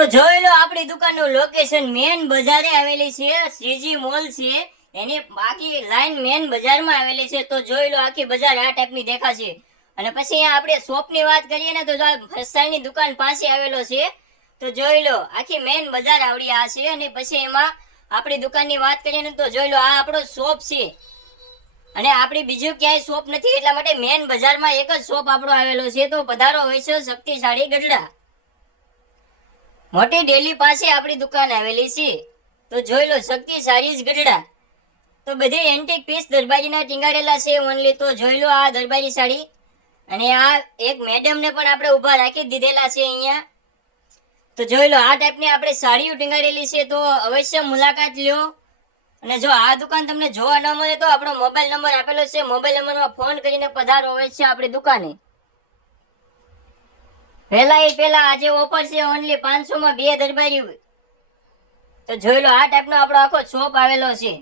તો જોઈ લો આપણી દુકાનનું લોકેશન મેન બજારે આવેલી છે, શ્રીજી મોલ છે એની બાકી લાઈન મેન બજારમાં આવેલી છે। તો જોઈ લો આખી બજાર આ ટાઈપની દેખાશે। અને પછી અહીંયા આપણે શોપની વાત કરીએ ને તો ફરસાણની દુકાન પાસે આવેલો છે। તો જોઈ લો આખી મેન બજાર આવડી આ છે। અને પછી એમાં આપણી દુકાનની વાત કરીએ ને તો જોઈ લો આ આપણો શોપ છે અને આપણી બીજું ક્યાંય શોપ નથી, એટલા માટે મેન બજારમાં એક જ શોપ આપણો આવેલો છે। તો પધારો હોય છે શક્તિશાળી ગઢડા। મોટી ડેલી પાસે આપણી દુકાન આવેલી છે। તો જોઈ લો શક્તિશાળી જ ગઢડા। તો બધી એન્ટિક પીસ દરબારીના ટીંગાડેલા છે ઓનલી। તો જોઈ લો આ દરબારી સાડી અને આ એક મેડમને પણ આપણે ઊભા રાખી દીધેલા છે અહીંયા। તો જોઈ લો આ ટાઈપની આપણે સાડીઓ ટીંગાડેલી છે। તો અવશ્ય મુલાકાત લ્યો। અને જો આ દુકાન તમને જોવા ન મળે તો આપણો મોબાઈલ નંબર આપેલો છે, મોબાઈલ નંબરમાં ફોન કરીને પધારો અવશ્ય આપણી દુકાને। પહેલા આજે ઓફર છે ઓનલી 500 માં 2 દરબારી। તો જોઈ લો આ ટાઈપનો આપણો આખો શોપ આવેલો છે।